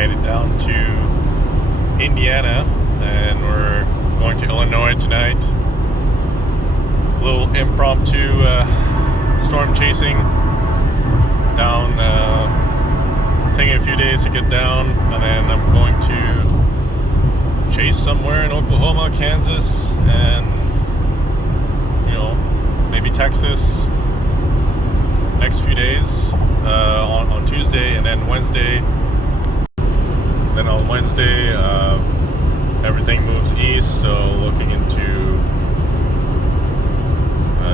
made it down to Indiana, and we're going to Illinois tonight. A little impromptu storm chasing down, taking a few days to get down, and then I'm going to chase somewhere in Oklahoma, Kansas, and maybe Texas next few days on Tuesday, and then Wednesday. Then on Wednesday, everything moves east, so looking into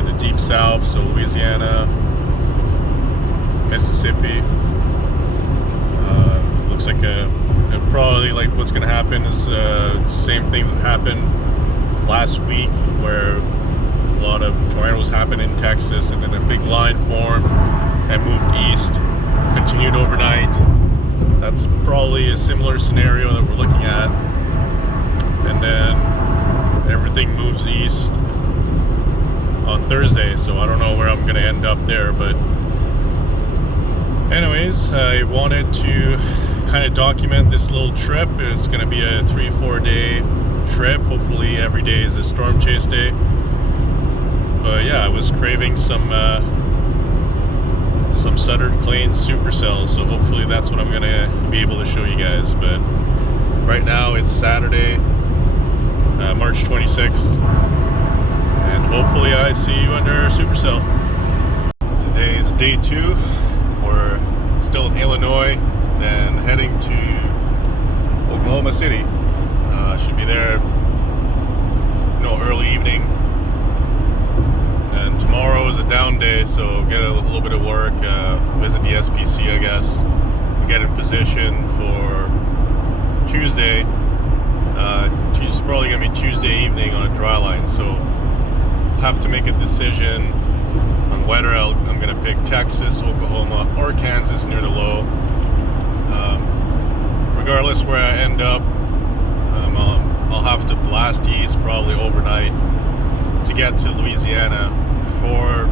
the deep south, so Louisiana, Mississippi. Looks like probably like what's going to happen is the same thing that happened last week, where a lot of tornadoes happened in Texas, and then a big line formed and moved east, continued overnight. That's probably a similar scenario that we're looking at, and then everything moves east on Thursday, so I don't know where I'm going to end up there. But anyways, I wanted to kind of document this little trip. It's going to be a 3-4 day trip. Hopefully every day is a storm chase day. But yeah, I was craving some Southern Plains supercells, so hopefully that's what I'm going to be able to show you guys. But right now it's Saturday, March 26th, and hopefully I see you under supercell. Today is day 2. We're still in Illinois, then heading to Oklahoma City. Should be there early evening. And tomorrow is a down day, so get a little bit of work, visit the SPC, I guess, and get in position for Tuesday. It's probably going to be Tuesday evening on a dry line, so have to make a decision on whether I'm going to pick Texas, Oklahoma, or Kansas near the low. Regardless where I end up, I'll have to blast east probably overnight to get to Louisiana for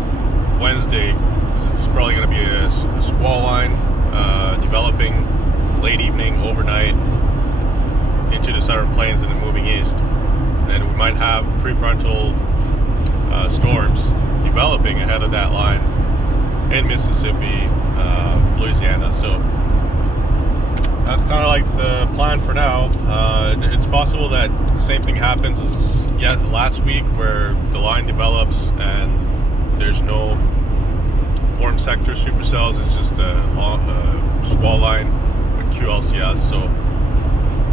Wednesday, because it's probably going to be a squall line developing late evening, overnight into the Southern Plains, and then moving east. And we might have prefrontal storms developing ahead of that line in Mississippi, Louisiana. So that's kind of like the plan for now. It's possible that the same thing happens as last week, where the line develops and there's no warm sector supercells. It's just a squall line with QLCS. So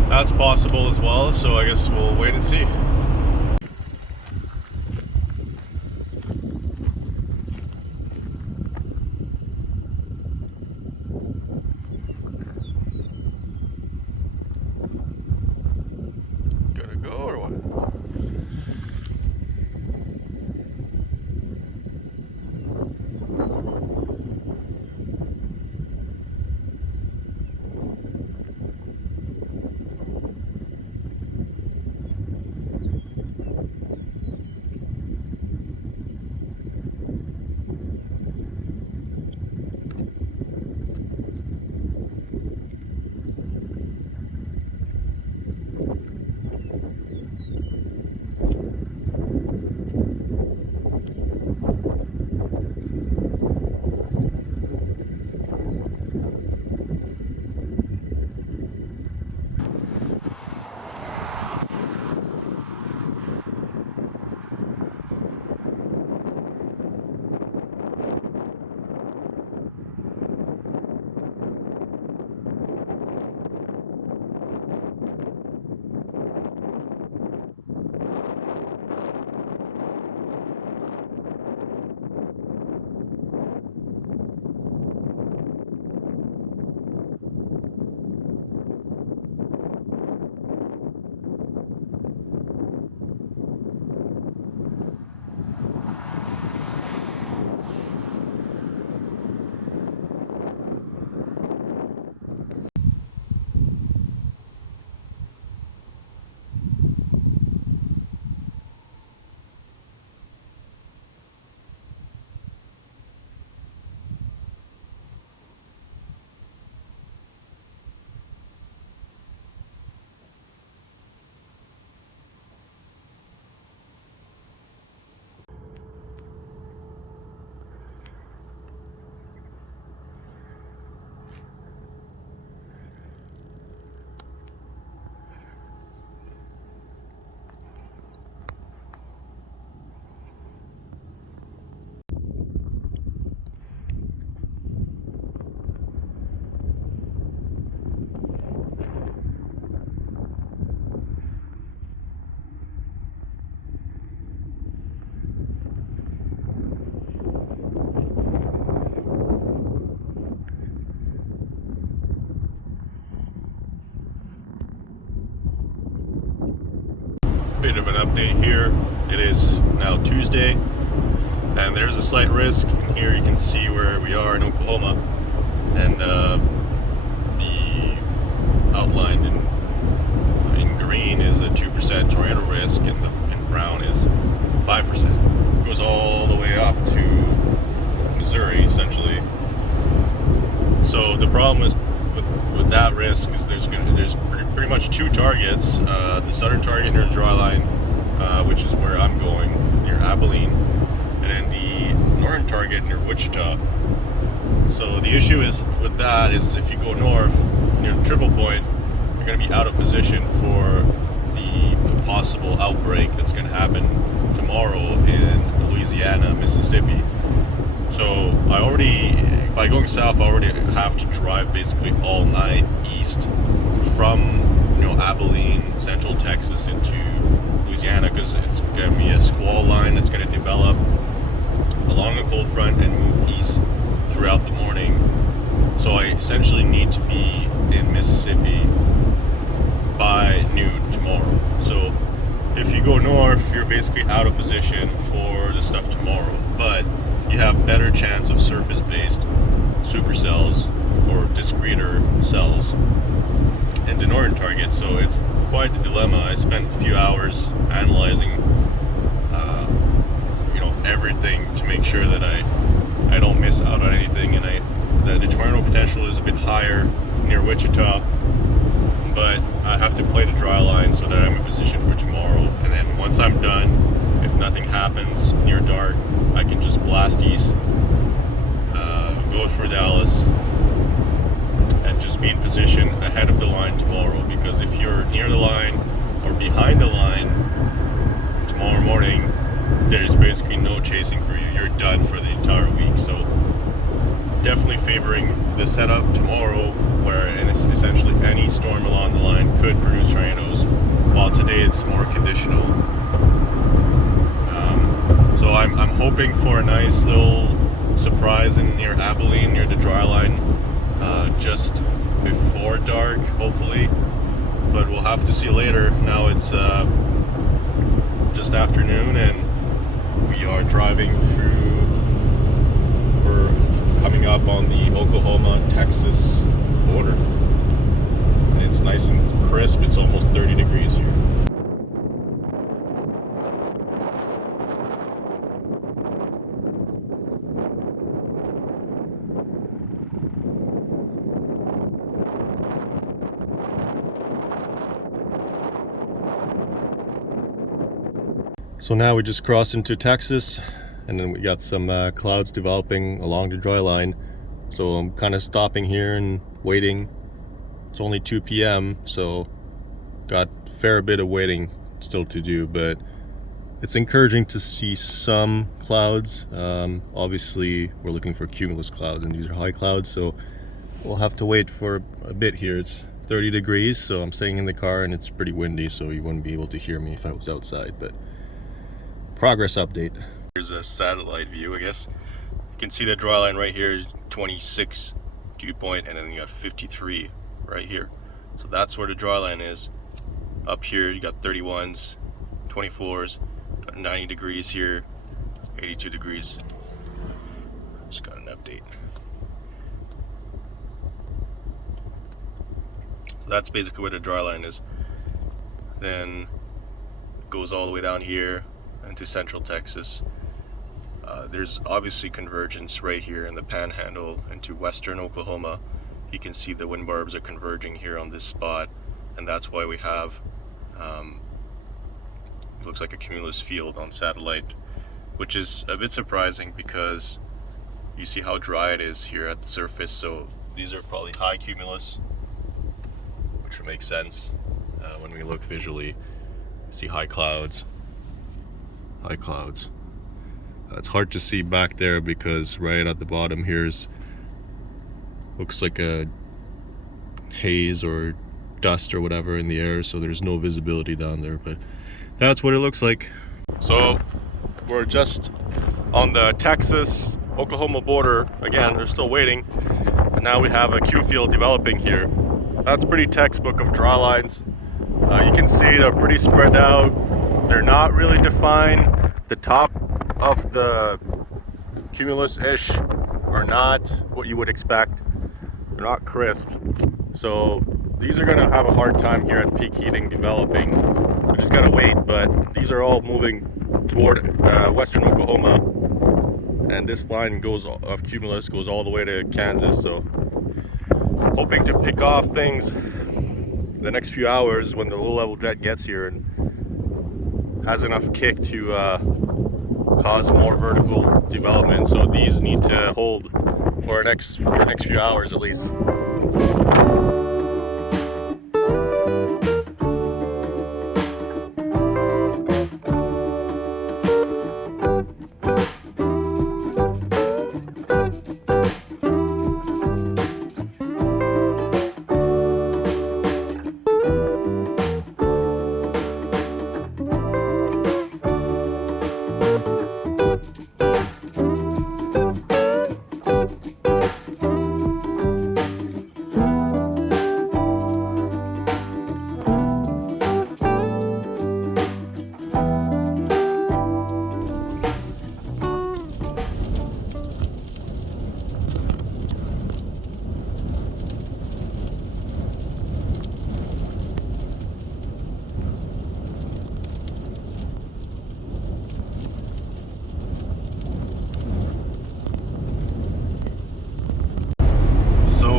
that's possible as well. So I guess we'll wait and see. bit of an update here. It is now Tuesday, and there's a slight risk. And here you can see where we are in Oklahoma, and the outlined in green is a 2% tornado risk, and in brown is 5%. It goes all the way up to Missouri, essentially. So the problem is with that risk is there's pretty much two targets: the southern target near the dry line, which is where I'm going, near Abilene, and then the northern target near Wichita. So the issue is with that is if you go north near the triple point, you're going to be out of position for the possible outbreak that's going to happen tomorrow in Louisiana, Mississippi. So by going south, I already have to drive basically all night east from Abilene, Central Texas into Louisiana, because it's going to be a squall line that's going to develop along a cold front and move east throughout the morning. So I essentially need to be in Mississippi by noon tomorrow. So if you go north, you're basically out of position for the stuff tomorrow, but you have better chance of surface-based supercells or discreter cells in the northern target. So it's quite the dilemma. I spent a few hours analyzing everything to make sure that I don't miss out on anything, and the tornado potential is a bit higher near Wichita, but I have to play the dry line so that I'm in position for tomorrow. And then once I'm done, if nothing happens near dark, I can just blast east, go for Dallas, and just be in position ahead of the line tomorrow. Because if you're near the line or behind the line tomorrow morning, there's basically no chasing for you. You're done for the entire week. So definitely favoring the setup tomorrow, where essentially any storm along the line could produce tornadoes, while today it's more conditional. So I'm hoping for a nice little surprise near Abilene, near the dry line, just before dark, hopefully. But we'll have to see later. Now it's just afternoon, and we are driving through. We're coming up on the Oklahoma-Texas border. It's nice and crisp. It's almost 30 degrees here. So now we just crossed into Texas, and then we got some clouds developing along the dry line. So I'm kind of stopping here and waiting. It's only 2 p.m. so got a fair bit of waiting still to do, but it's encouraging to see some clouds. Obviously we're looking for cumulus clouds, and these are high clouds, so we'll have to wait for a bit here. It's 30 degrees, so I'm staying in the car, and it's pretty windy, so you wouldn't be able to hear me if I was outside. But progress update. Here's a satellite view, I guess. You can see the dry line right here is 26 dew point, and then you got 53 right here. So that's where the dry line is. Up here you got 31s, 24s, got 90 degrees here, 82 degrees. Just got an update. So that's basically where the dry line is. Then it goes all the way down here into Central Texas. There's obviously convergence right here in the Panhandle into western Oklahoma. You can see the wind barbs are converging here on this spot, and that's why we have it looks like a cumulus field on satellite, which is a bit surprising because you see how dry it is here at the surface. So these are probably high cumulus, which would make sense when we look visually. See high clouds. It's hard to see back there because right at the bottom here's looks like a haze or dust or whatever in the air, so there's no visibility down there, but that's what it looks like. So we're just on the Texas-Oklahoma border again. They're still waiting, and now we have a Q field developing here. That's pretty textbook of dry lines. You can see they're pretty spread out. They're not really defined. The top of the cumulus-ish are not what you would expect. They're not crisp. So these are gonna have a hard time here at peak heating developing. So just gotta wait, but these are all moving toward western Oklahoma. And this line of cumulus goes all the way to Kansas. So hoping to pick off things the next few hours when the low-level jet gets here and has enough kick to cause more vertical development. So these need to hold for the next few hours at least.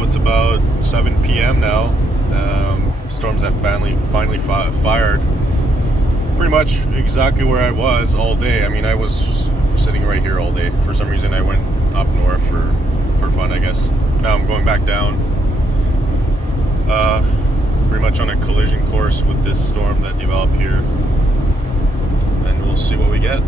It's about 7 p.m. now. Storms have finally fired. Pretty much exactly where I was all day. I mean, I was sitting right here all day. For some reason, I went up north for fun, I guess. Now I'm going back down. Pretty much on a collision course with this storm that developed here. And we'll see what we get.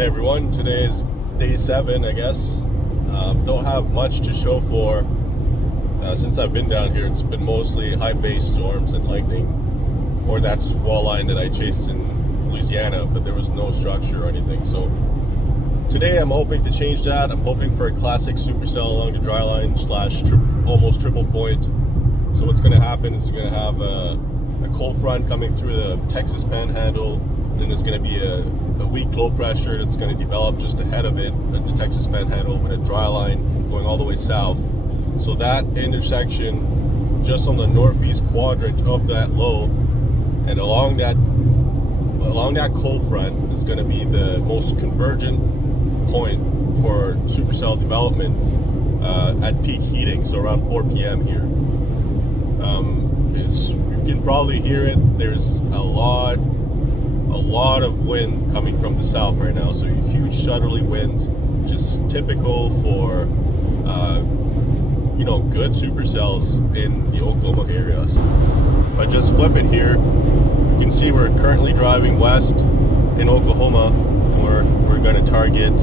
Hey everyone, today is day 7, I guess. Don't have much to show for. Since I've been down here, it's been mostly high base storms and lightning, or that squall line that I chased in Louisiana, but there was no structure or anything. So today I'm hoping to change that. I'm hoping for a classic supercell along the dry line / almost triple point. So what's going to happen is you're going to have a cold front coming through the Texas Panhandle, and there's going to be a weak low pressure that's going to develop just ahead of it at the Texas Panhandle with a dry line going all the way south. So that intersection just on the northeast quadrant of that low and along that cold front is going to be the most convergent point for supercell development at peak heating, so around 4 p.m. here. You can probably hear it. There's a lot of wind coming from the south right now, so huge southerly winds, which is typical for good supercells in the Oklahoma area. So if I just flip it here, you can see we're currently driving west in Oklahoma, and we're going to target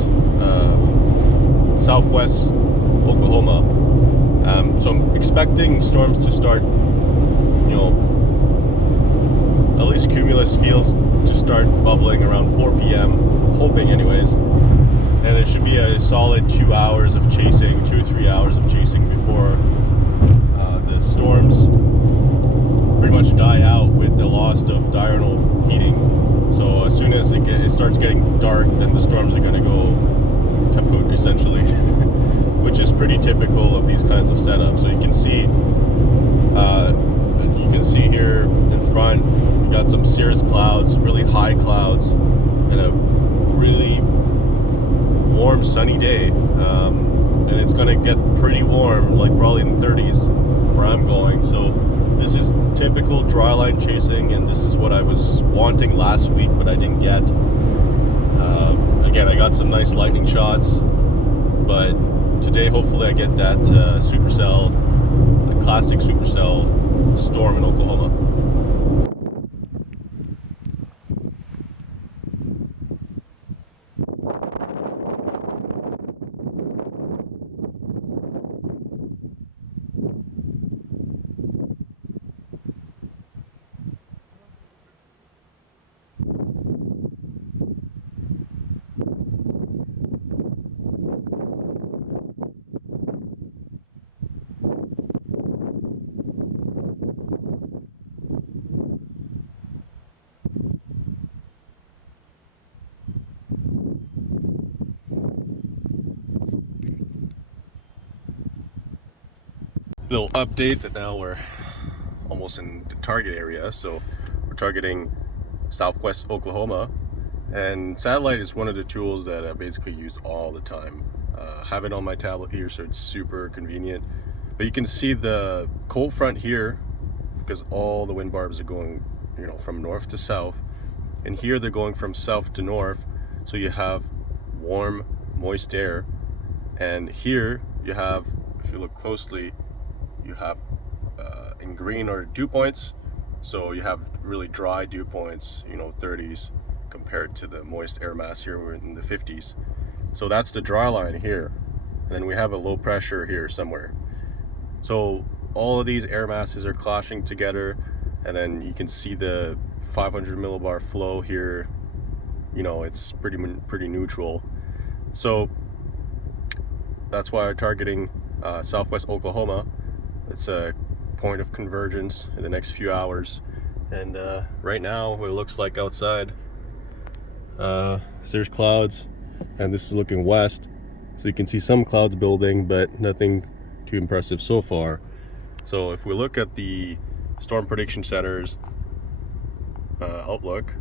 southwest Oklahoma. So I'm expecting storms to start, at least cumulus fields to start bubbling around 4 p.m. hoping anyways, and it should be a solid 2 hours of chasing, 2 or 3 hours of chasing before the storms pretty much die out with the loss of diurnal heating. So as soon as it starts getting dark, then the storms are going to go kaput essentially, which is pretty typical of these kinds of setups. So you can see here in front, we got some cirrus clouds, really high clouds, and a really warm sunny day, and it's gonna get pretty warm, like probably in the 30s where I'm going. So this is typical dry line chasing, and this is what I was wanting last week but I didn't get. Again, I got some nice lightning shots, but today hopefully I get that supercell, a classic supercell storm in Oklahoma. Little update that now we're almost in the target area, so we're targeting southwest Oklahoma, and satellite is one of the tools that I basically use all the time. I have it on my tablet here, so it's super convenient. But you can see the cold front here because all the wind barbs are going from north to south, and here they're going from south to north, so you have warm moist air. And here you have, if you look closely, you have in green are dew points, so you have really dry dew points, 30s, compared to the moist air mass here, we're in the 50s. So that's the dry line here, and then we have a low pressure here somewhere. So all of these air masses are clashing together, and then you can see the 500 millibar flow here. It's pretty neutral. So that's why we're targeting southwest Oklahoma. It's a point of convergence in the next few hours, and right now what it looks like outside, there's clouds, and this is looking west, so you can see some clouds building, but nothing too impressive so far. So if we look at the Storm Prediction Center's outlook,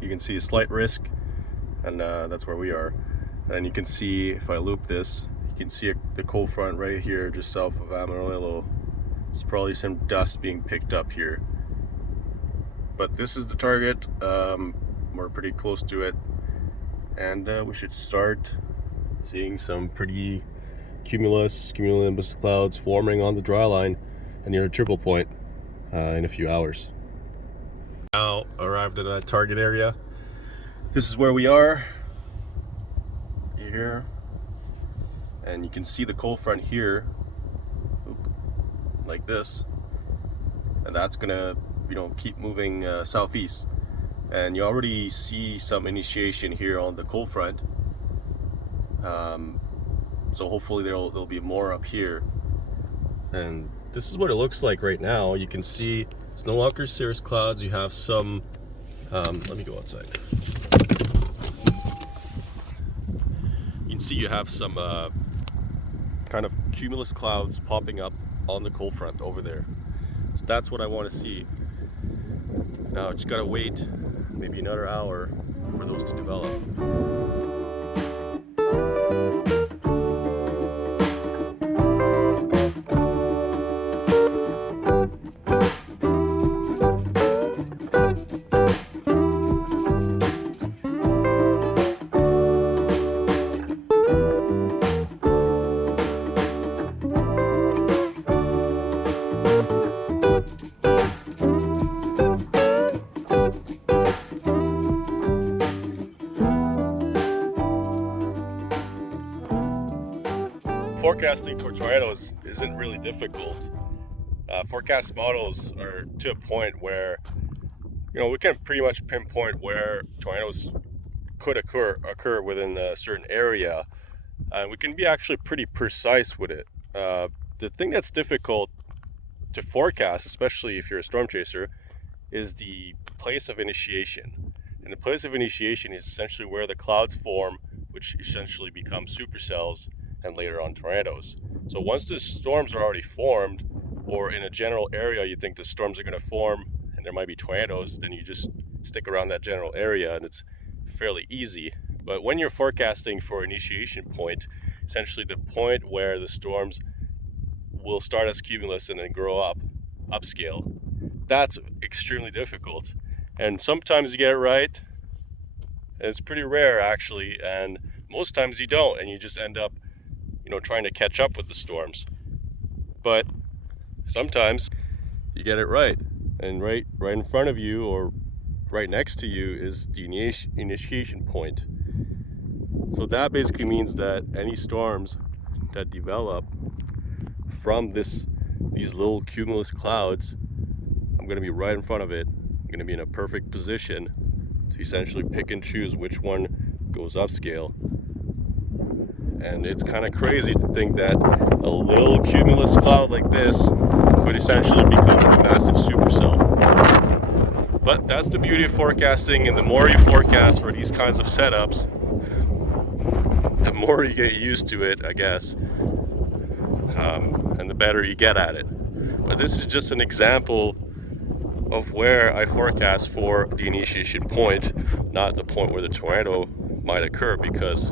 you can see a slight risk, and that's where we are. And you can see, if I loop this, you can see the cold front right here just south of Amarillo. It's probably some dust being picked up here, but this is the target. We're pretty close to it, and we should start seeing some pretty cumulonimbus clouds forming on the dry line and near a triple point in a few hours. Now arrived at a target area, This is where we are here, and you can see the cold front here, like this, and that's gonna, keep moving southeast. And you already see some initiation here on the cold front. So hopefully there'll be more up here. And this is what it looks like right now. You can see it's no longer cirrus clouds. You have some, let me go outside. You can see you have some kind of cumulus clouds popping up on the cold front over there. So that's what I want to see. Now I just gotta wait maybe another hour for those to develop. Forecasting for tornadoes isn't really difficult. Forecast models are to a point where we can pretty much pinpoint where tornadoes could occur within a certain area, and we can be actually pretty precise with it. The thing that's difficult to forecast, especially if you're a storm chaser, is the place of initiation. And the place of initiation is essentially where the clouds form, which essentially become supercells and later on tornadoes. So once the storms are already formed, or in a general area you think the storms are going to form and there might be tornadoes, then you just stick around that general area and it's fairly easy. But when you're forecasting for initiation point, essentially the point where the storms will start as cumulus and then grow up upscale, that's extremely difficult. And sometimes you get it right, and it's pretty rare actually, and most times you don't, and you just end up trying to catch up with the storms. But sometimes you get it right, and right in front of you or right next to you is the initiation point. So that basically means that any storms that develop from these little cumulus clouds, I'm going to be right in front of it. I'm going to be in a perfect position to essentially pick and choose which one goes upscale. And it's kind of crazy to think that a little cumulus cloud like this could essentially become a massive supercell. But that's the beauty of forecasting, and the more you forecast for these kinds of setups, the more you get used to it, I guess, and the better you get at it. But this is just an example of where I forecast for the initiation point, not the point where the tornado might occur, because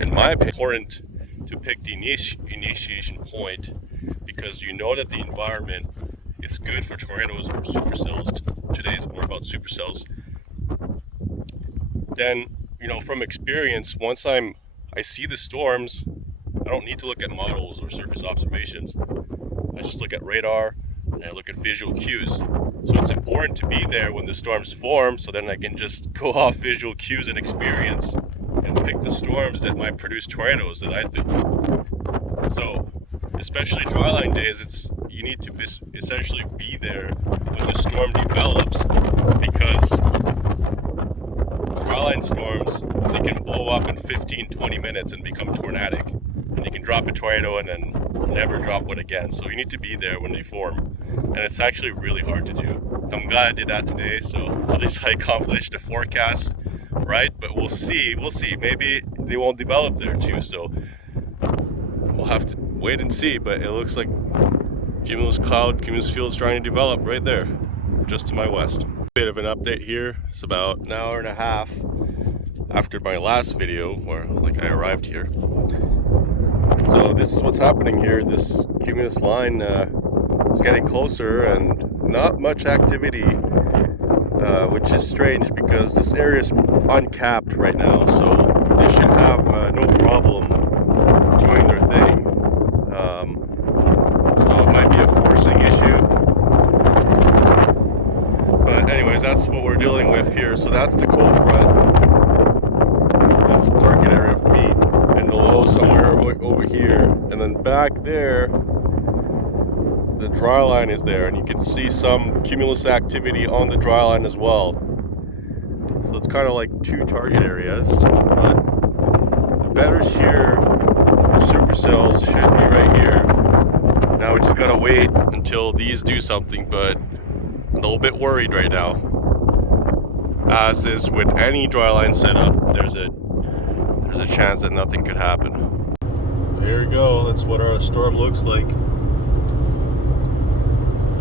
in my opinion, it's important to pick the initiation point, because you know that the environment is good for tornadoes or supercells. Today is more about supercells. Then, from experience, once I see the storms, I don't need to look at models or surface observations. I just look at radar and I look at visual cues. So it's important to be there when the storms form, so then I can just go off visual cues and experience and pick the storms that might produce tornadoes that I think. So, especially dryline days, you need to essentially be there when the storm develops, because dryline storms, they can blow up in 15-20 minutes and become tornadic, and you can drop a tornado and then never drop one again. So you need to be there when they form, and it's actually really hard to do. I'm glad I did that today, so at least I accomplished the forecast right, but we'll see, maybe they won't develop there too, so we'll have to wait and see. But it looks like cumulus field is trying to develop right there, just to my west. Bit of an update here. It's about an hour and a half after my last video where I arrived here. So this is what's happening here. This cumulus line is getting closer and not much activity, which is strange because this area is uncapped right now, so they should have no problem doing their thing. So it might be a forcing issue. But anyways, that's what we're dealing with here. So that's the cold front. target area for me, and the low somewhere over here, and then back there the dry line is there, and you can see some cumulus activity on the dry line as well. So it's kind of like two target areas, but the better shear for supercells should be right here. Now we just gotta wait until these do something, but I'm a little bit worried right now. As is with any dry line setup, there's a chance that nothing could happen. Here we go. That's what our storm looks like.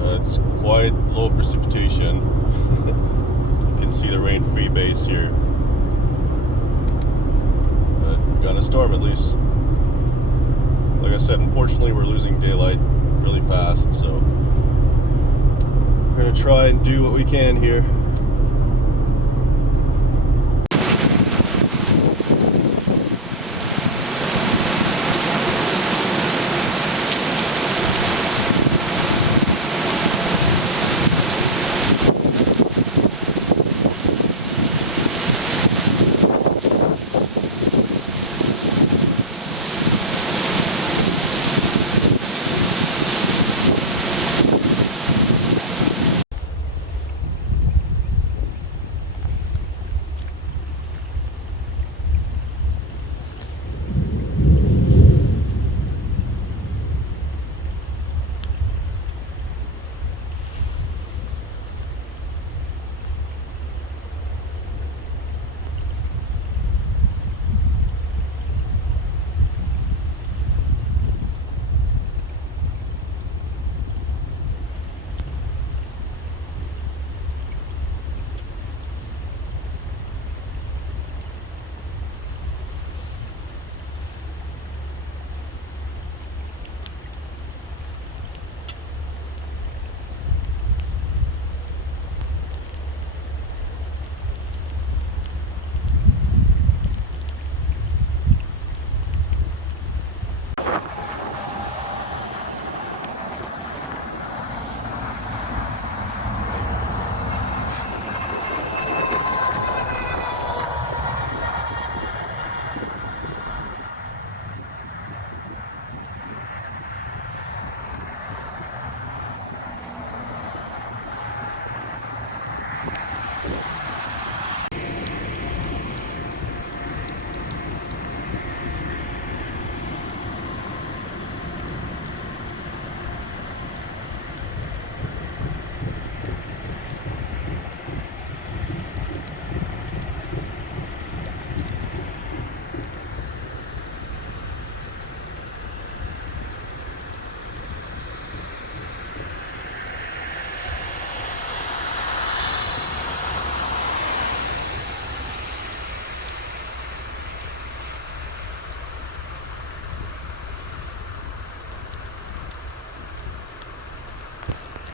It's quite low precipitation. You can see the rain-free base here. But we got a storm at least. Like I said, unfortunately we're losing daylight really fast, so we're gonna try and do what we can here.